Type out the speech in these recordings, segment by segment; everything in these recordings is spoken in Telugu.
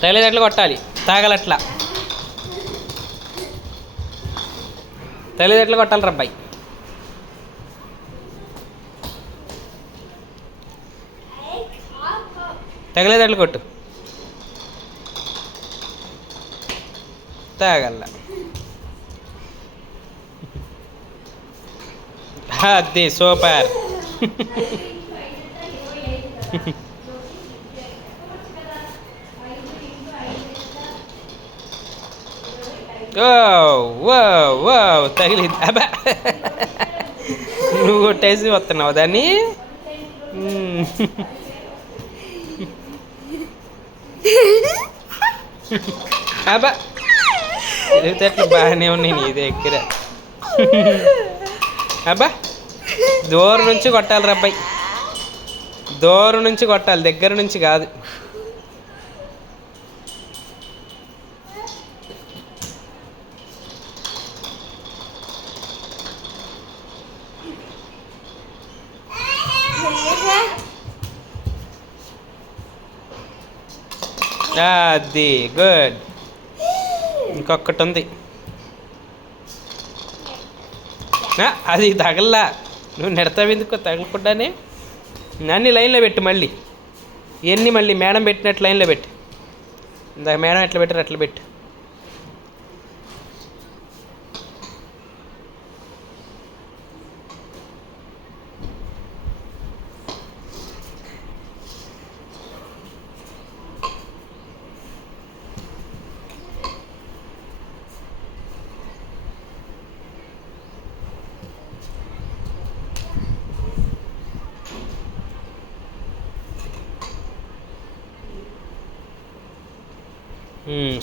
తగిలేటట్లు కొట్టాలి, తాగలట్లా తగిలేటట్లు కొట్టాలి రబ్బాయి. తగిలేటట్లు కొట్టు, తాగల. అది సూపర్. తగిలింది. అబ్బా నువ్వు కొట్టేసి వస్తున్నావు దాన్ని. అబ్బా తెలివితేటలు బాగానే ఉన్నాయి నీ దగ్గర. అబ్బా దూరం నుంచి కొట్టాలి రబ్బాయి, దూరం నుంచి కొట్టాలి, దగ్గర నుంచి కాదు. అది గుడ్. ఇంకొకటి ఉంది, అది తగల్లా. నువ్వు నెడతావు ఎందుకో తగలకుండానే. అన్ని లైన్లో పెట్టు మళ్ళీ, ఇవన్నీ మళ్ళీ మేడం పెట్టినట్టు లైన్లో పెట్టు. ఇందాక మేడం ఎట్లా పెట్టారు అట్లా పెట్టు.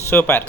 సూపర్.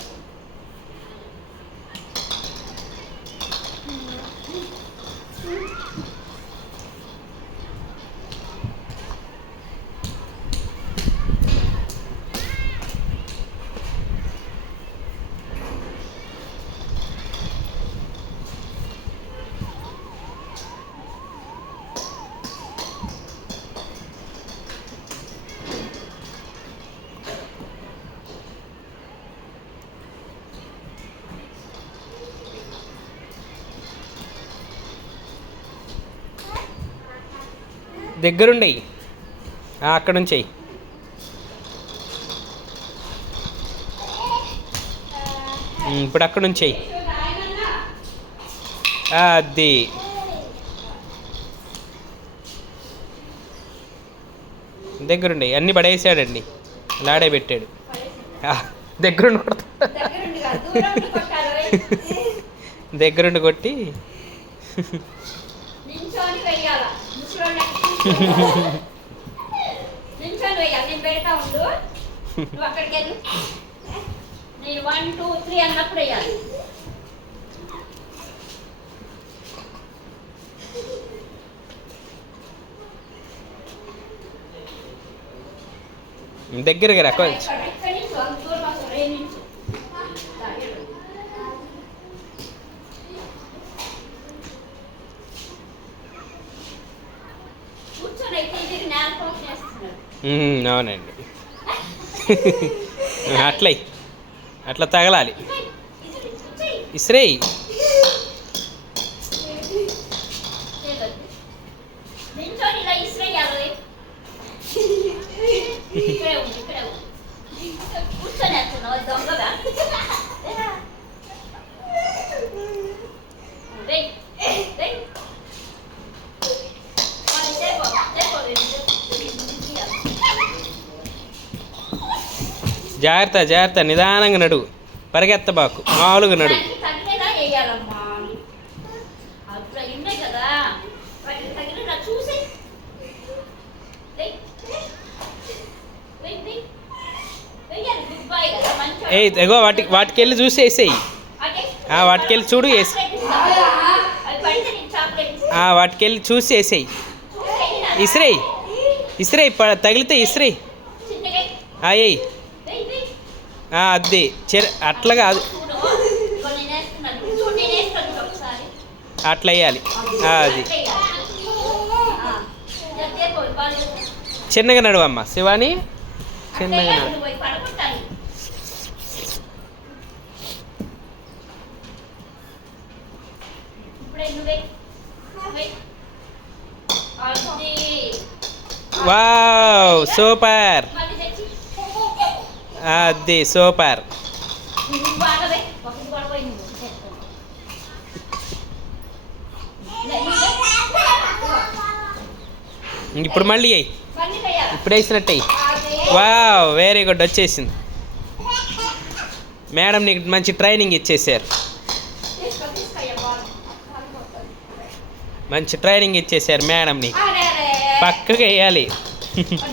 దగ్గరుండయి, అక్కడ నుంచి అయ్యి. ఇప్పుడు అక్కడ నుంచి అయ్యి. అది దగ్గరుండయి, అన్నీ పడేసాడండి, లాడే పెట్టాడు. దగ్గరుండి కొడతా, దగ్గరుండి కొట్టి. దగ్గరగా రా కొంచెం. అవునండి. అట్లా అట్లా తగలాలి. ఇస్రేయ్ జాగ్రత్త జాగ్రత్త, నిదానంగా నడువు, పరిగెత్తబాకు, మామూలుగా నడువు. ఎగో వాటికెళ్ళి చూసి వేసేయి, వాటికెళ్ళి చూడు వేసి, వాటికెళ్ళి చూసి వేసేయి. ఇస్రేయ్ ఇస్రేయ్ తగిలితే ఇస్రేయ్. అయ్యి అది అట్లా కాదు, అట్లా వేయాలి. అది చిన్నగా నడువమ్మా శివాని, చిన్నగా నడు. అది వావ్ సూపర్. మళ్ళీ తెచ్చి అది సూపర్. బాగదే ఒకటి పడిపోయింది. ఇప్పుడు మళ్ళీ అయ్యి, మళ్ళీ చేయాలి. ఇప్పుడు వేసినట్టు అయ్యి. అదే వావ్ వెరీ గుడ్ వచ్చేసింది. మేడం నీకు మంచి ట్రైనింగ్ ఇచ్చేసారు. తీసుకొయ్యా బాల్. మంచి ట్రైనింగ్ ఇచ్చేసారు మేడం నీకు. అరే అరే పక్కగా వేయాలి.